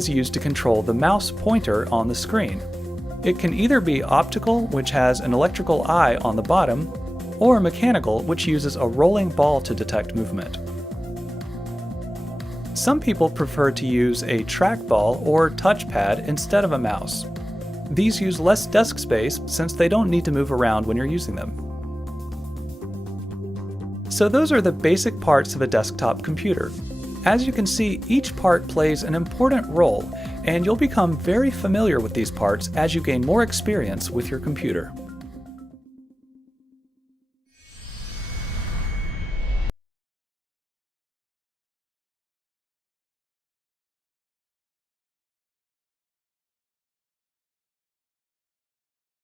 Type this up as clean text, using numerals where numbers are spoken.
is used to control the mouse pointer on the screen. It can either be optical, which has an electrical eye on the bottom, or mechanical, which uses a rolling ball to detect movement. Some people prefer to use a trackball or touchpad instead of a mouse. These use less desk space since they don't need to move around when you're using them. So those are the basic parts of a desktop computer. As you can see, each part plays an important role, and you'll become very familiar with these parts as you gain more experience with your computer.